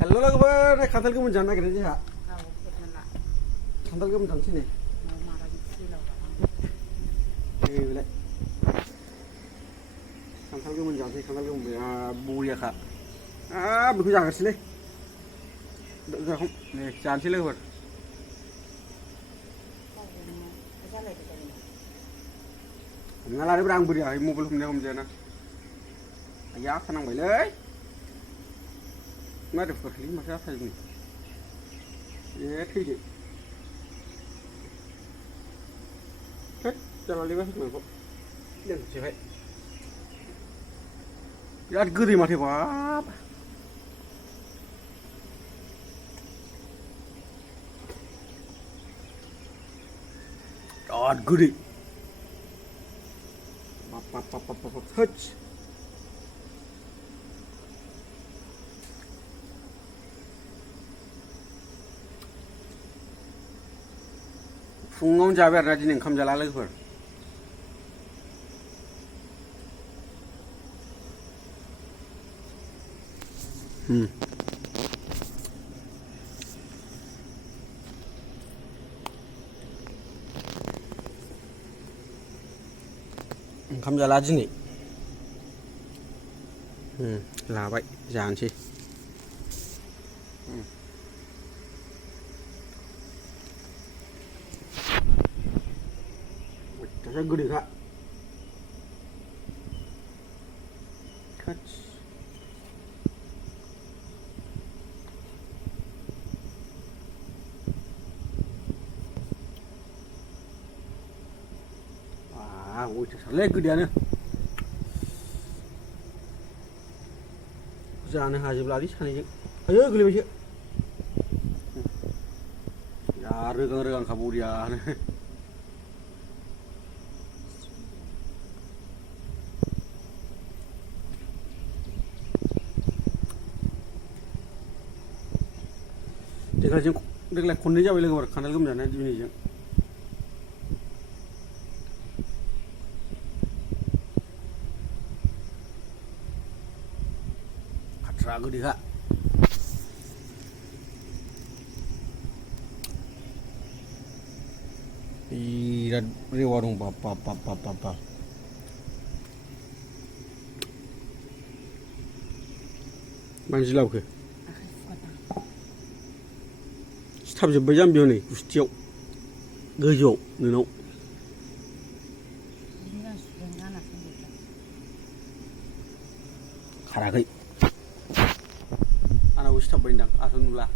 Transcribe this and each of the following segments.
हेल' लोगोफोर खान्थाल गोमोन जानो नागिरदों जोंहा औ फोरमानला खान्थाल गोमोन जानोसै नै माबाजों सिलाव बेलाय खान्थाल गोमोन जानोसै खान्थाल गोमोन बिराद बरियाखा बेखौ जागारसैलै नै जानोसै लोगोफोर हमना लादोब्रा आं बोरै हायो मबाइल हमजायाना आइया खानांबायलै मा रोखोमलै माथो आथाजों थैदो होद जालालै मा होननांगौ दोनसैहाय बिराद गोदै माथो बाब बिराद गोदै बाब होद फुङावनो जाबाय आरोना दिनै ओंखाम जाला लोगोफोर ओंखाम जाला दिनै लाबाय जानोसै अयथासार गोदैखा अयथासारलै गोदैयानो जानो हाजोबलालै सानैजों आयो गोलैबायसो जा रोगां रोगांखा बरियानो देग्लाय खननै जाबाय लोगोफोर खान्थाल गोमोन जानाया दिनैजों खाथ्रा गोदैखा बिराद रेवा दं बाब मानसि लाबोखो सिथाबजोब्बाय जाम्बियाव नै गुस्थियाव गोजौआव नोंनाव खाराखै आंनावबो सिथाबबाय होनदां आंथ' नुला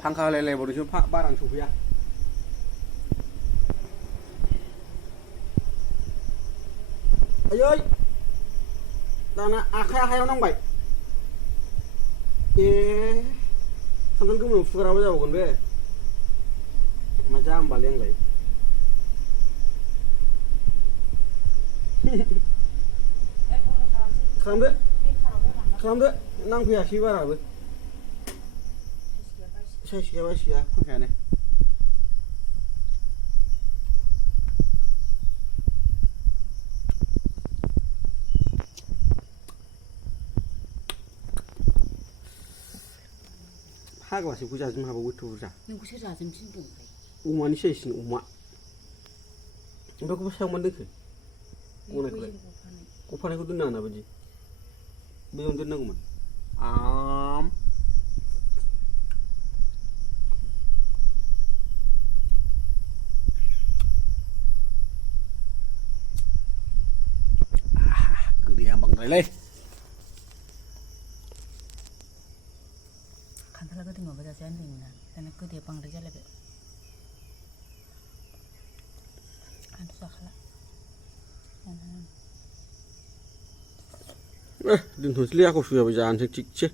फांखा होलायलायबावदोंसो बारानो सफैया आयै दाना आखायाव नांबाय खान्थाल गोमोनाव फुगाराबो जाबावगोन बे मा जाम्बालै आंलाय खालामदो नांफैयासै बाराबो साइस गैया बाइस गैया फांखायानो फाग्लासो बेखौ जाजोबनो हाबावो एथ' बुरजा नोंखौसो जाजोबसिन दं अमानि साइजनि अमा ओमफ्राय बेखौबो सायावमान दोनखो गनायखौलाय गफानायखौ दोननो हाना बायदि बेयावनो दोननांगौमोन गोदैया बांद्रायलै खान्थाला गोदै माबा जाजाया होनदोंमोन ना दाना गोदैया बांद्राय जालायबाय आंथ' जाखाला दोनथ'नोसैलै आख' सुजाबाय जानोसै थिगसे